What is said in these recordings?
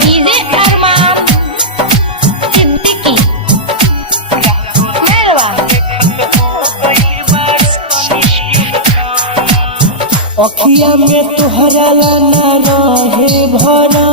DJ अरमान सिद्दीकी मेलवा। अखिया में तुहरा ना रहे भरा,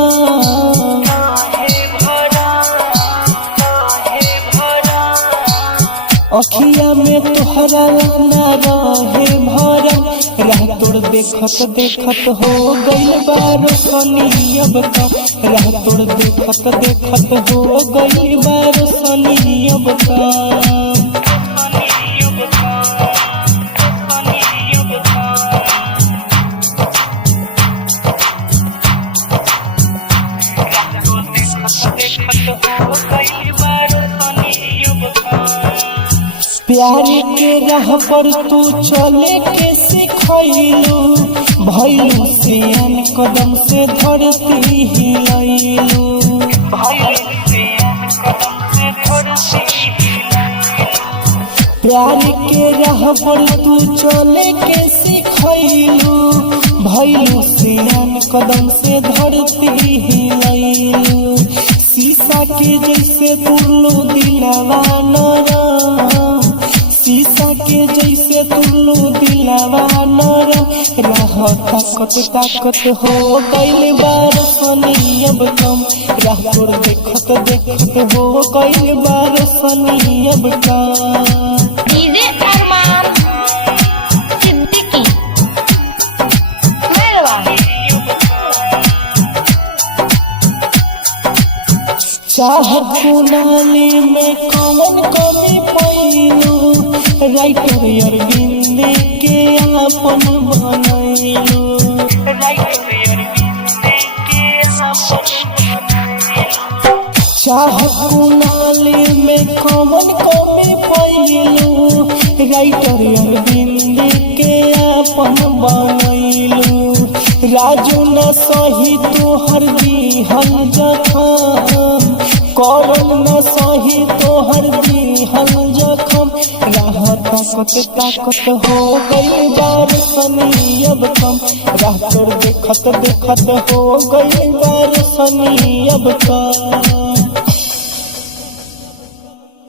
अखिया में तुहरा ना रहे भरा। राह तोड़ देखत देखत हो गइल बार सनी अब का, राह तोड़ देखत देखत हो गइल बार सनी अब का। प्यार के राह पर तू चले के सिखैलू, भैलू से अन कदम से धरती हिलैलू। प्यार के राह पर तू चले के सिखैलू, भैलू से अन कदम से धरती हिलैलू। शीशा के जैसे तुरलू दिलवा नरम, शीशा के जैसे तुरलू दिलवा नरम। राह ताकत ताकत हो गइल बार सनी अब कम, राह तोड़ देखत देखत हो गइल बार सनी अब कम। डीजे अरमान सिद्दीकी मेलवा। चाहत कुनाली में कौन कमी पैलू, राइटर अरविंद के आपन बनैलू। चाहत कुनाली में कौन कमी पैलू, राइटर अरविंद के आपन बनैलू। राजू न सही तोहर दिहल जखम, करम न सही तोहर दिहल जखम। राह ताकत ताकत हो गई बार सनी अब कम, राह तोड़ देखत देखत हो गई बार सनी अब कम।